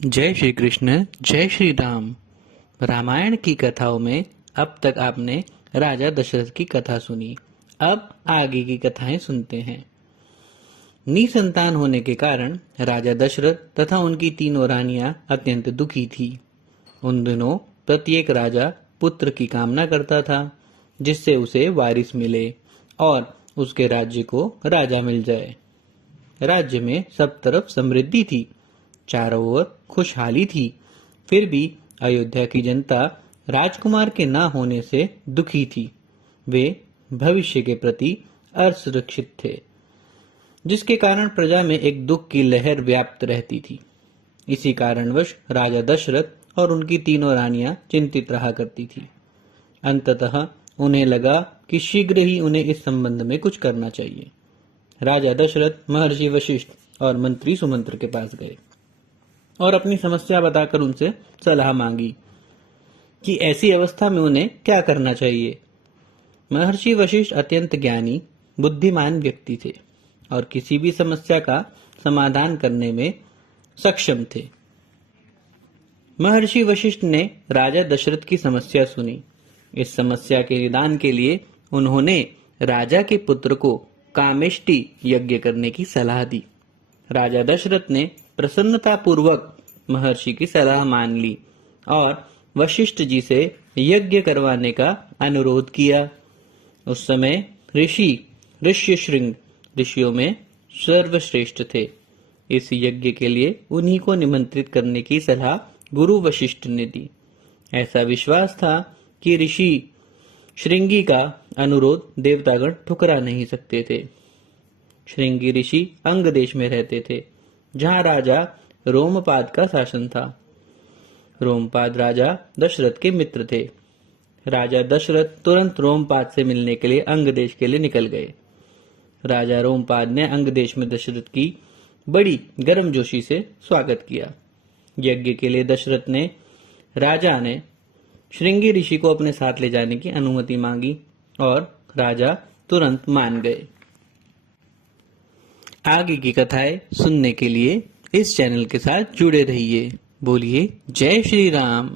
जय श्री कृष्ण, जय श्री राम। रामायण की कथाओं में अब तक आपने राजा दशरथ की कथा सुनी। अब आगे की कथाएं सुनते हैं। निसंतान होने के कारण राजा दशरथ तथा उनकी तीनों रानियां अत्यंत दुखी थी। उन दिनों प्रत्येक राजा पुत्र की कामना करता था, जिससे उसे वारिस मिले और उसके राज्य को राजा मिल जाए। राज्य में सब तरफ समृद्धि थी, चारों ओर खुशहाली थी। फिर भी अयोध्या की जनता राजकुमार के न होने से दुखी थी। वे भविष्य के प्रति असुरक्षित थे, जिसके कारण प्रजा में एक दुख की लहर व्याप्त रहती थी। इसी कारणवश राजा दशरथ और उनकी तीनों रानियां चिंतित रहा करती थी। अंततः उन्हें लगा कि शीघ्र ही उन्हें इस संबंध में कुछ करना चाहिए। राजा दशरथ महर्षि वशिष्ठ और मंत्री सुमंत्र के पास गए और अपनी समस्या बताकर उनसे सलाह मांगी कि ऐसी अवस्था में उन्हें क्या करना चाहिए। महर्षि वशिष्ठ अत्यंत ज्ञानी, बुद्धिमान व्यक्ति थे और किसी भी समस्या का समाधान करने में सक्षम थे। महर्षि वशिष्ठ ने राजा दशरथ की समस्या सुनी। इस समस्या के निदान के लिए उन्होंने राजा के पुत्र को कामेष्टि यज्ञ करने की सलाह दी। राजा दशरथ ने प्रसन्नता पूर्वक महर्षि की सलाह मान ली और वशिष्ठ जी से यज्ञ करवाने का अनुरोध किया। उस समय ऋष्यशृंग ऋषियों में सर्वश्रेष्ठ थे। इस यज्ञ के लिए उन्हीं को निमंत्रित करने की सलाह गुरु वशिष्ठ ने दी। ऐसा विश्वास था कि ऋषि श्रृंगी का अनुरोध देवतागण ठुकरा नहीं सकते थे। श्रृंगी ऋषि अंग देश में रहते थे, जहां राजा रोमपाद का शासन था। रोमपाद राजा दशरथ के मित्र थे। राजा दशरथ तुरंत रोमपाद से मिलने के लिए अंग देश के लिए निकल गए। राजा रोमपाद ने अंग देश में दशरथ की बड़ी गर्मजोशी से स्वागत किया। यज्ञ के लिए दशरथ ने राजा ने श्रृंगी ऋषि को अपने साथ ले जाने की अनुमति मांगी और राजा तुरंत मान गए। आगे की कथाएं सुनने के लिए इस चैनल के साथ जुड़े रहिए। बोलिए जय श्री राम।